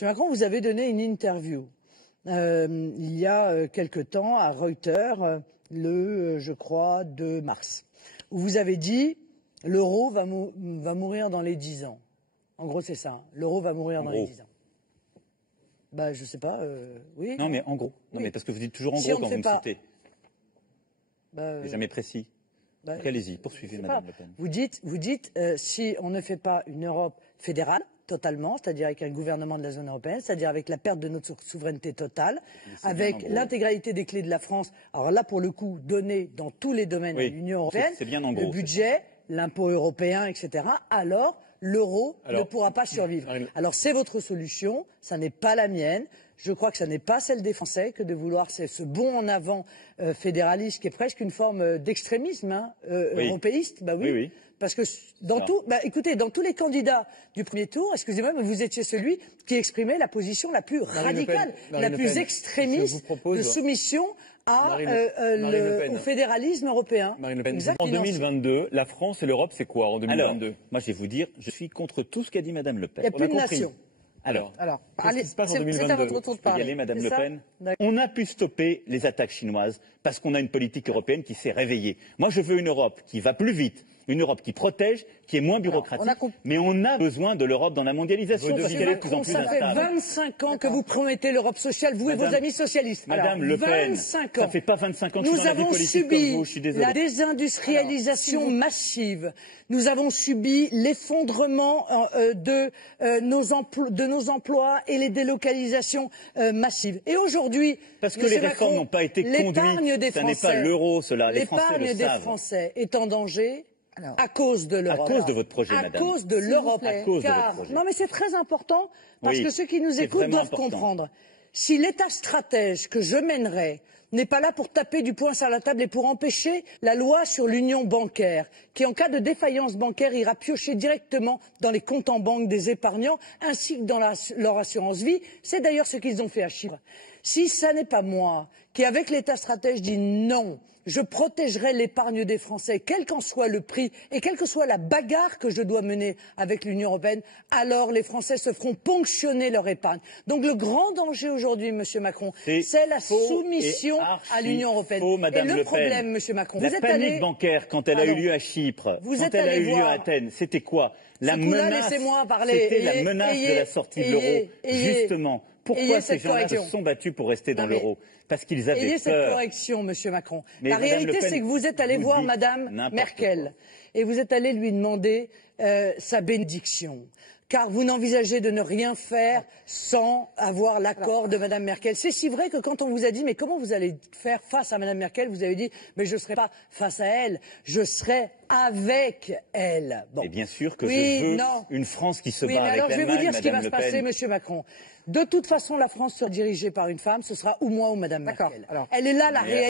M. Macron, vous avez donné une interview il y a quelque temps à Reuters, je crois, 2 mars, où vous avez dit l'euro va mourir dans les 10 ans. En gros, c'est ça. L'euro va mourir dans les 10 ans. Bah, je sais pas. Oui. Non, mais en gros. Non, mais parce que vous dites toujours en gros quand vous me citez. C'est jamais précis. Donc allez-y, poursuivez, Madame Le Pen. Vous dites si on ne fait pas une Europe fédérale, totalement, c'est-à-dire avec un gouvernement de la zone européenne, c'est-à-dire avec la perte de notre souveraineté totale, avec l'intégralité des clés de la France, alors là, pour le coup, données dans tous les domaines de l'Union européenne, le budget, l'impôt européen, etc., alors l'euro ne pourra pas survivre. Alors c'est votre solution, ça n'est pas la mienne. Je crois que ça n'est pas celle des Français que de vouloir ce bond en avant fédéraliste qui est presque une forme d'extrémisme européiste. Bah oui. Parce que écoutez, dans tous les candidats du premier tour, excusez-moi, mais vous étiez celui qui exprimait la position la plus radicale, la plus extrémiste de soumission au fédéralisme européen. Marine Le Pen, en 2022, la France et l'Europe, c'est quoi en 2022? Alors, moi je vais vous dire, je suis contre tout ce qu'a dit Madame Le Pen. Il n'y a plus de nation. Alors, allez, c'est à votre tour de parler. Y aller, Madame Le Pen. On a pu stopper les attaques chinoises parce qu'on a une politique européenne qui s'est réveillée. Moi, je veux une Europe qui va plus vite, une Europe qui protège, qui est moins bureaucratique. Mais on a besoin de l'Europe dans la mondialisation parce qu'elle est de plus en plus instable. Ça fait 25 ans que vous promettez l'Europe sociale, vous et vos amis socialistes. Madame Le Pen, ça fait pas 25 ans que je suis dans la vie politique comme vous, je suis désolé. Nous avons subi la désindustrialisation massive. Nous avons subi l'effondrement de nos emplois et les délocalisations massives. Et aujourd'hui, parce que les réformes n'ont pas été conduites, ça n'est pas l'euro, cela. Les Français le savent. L'épargne des Français est en danger. À cause de l'Europe. À cause de votre projet, madame. À cause de l'Europe. Non, mais c'est très important, parce que ceux qui nous écoutent doivent comprendre. Si l'État stratège que je mènerai n'est pas là pour taper du poing sur la table et pour empêcher la loi sur l'union bancaire, qui en cas de défaillance bancaire ira piocher directement dans les comptes en banque des épargnants, ainsi que dans leur assurance vie, c'est d'ailleurs ce qu'ils ont fait à Chypre. Si ça n'est pas moi qui, avec l'État stratège, dit non, je protégerai l'épargne des Français, quel qu'en soit le prix et quelle que soit la bagarre que je dois mener avec l'Union européenne, alors les Français se feront ponctionner leur épargne. Donc le grand danger aujourd'hui, Monsieur Macron, c'est la soumission à l'Union européenne. Et le problème, Monsieur Macron, la panique bancaire, quand elle a eu lieu à Chypre, quand elle a eu lieu à Athènes, c'était quoi? La menace, c'était la menace de la sortie de l'euro, justement. Pourquoi ces gens-là se sont battus pour rester dans l'euro? Parce qu'ils avaient peur. Ayez cette correction, Monsieur Macron. La réalité, c'est que vous êtes allé voir Madame Merkel et vous êtes allé lui demander sa bénédiction. Car vous n'envisagez de ne rien faire sans avoir l'accord de Mme Merkel. C'est si vrai que quand on vous a dit « mais comment vous allez faire face à Mme Merkel ?» vous avez dit « mais je ne serai pas face à elle, je serai avec elle ». Et bien sûr que je veux une France qui se bat avec l'Allemagne, alors je vais vous dire ce qui va se passer, Monsieur Macron. De toute façon, la France sera dirigée par une femme, ce sera ou moi ou Mme Merkel. Elle est là la réalité.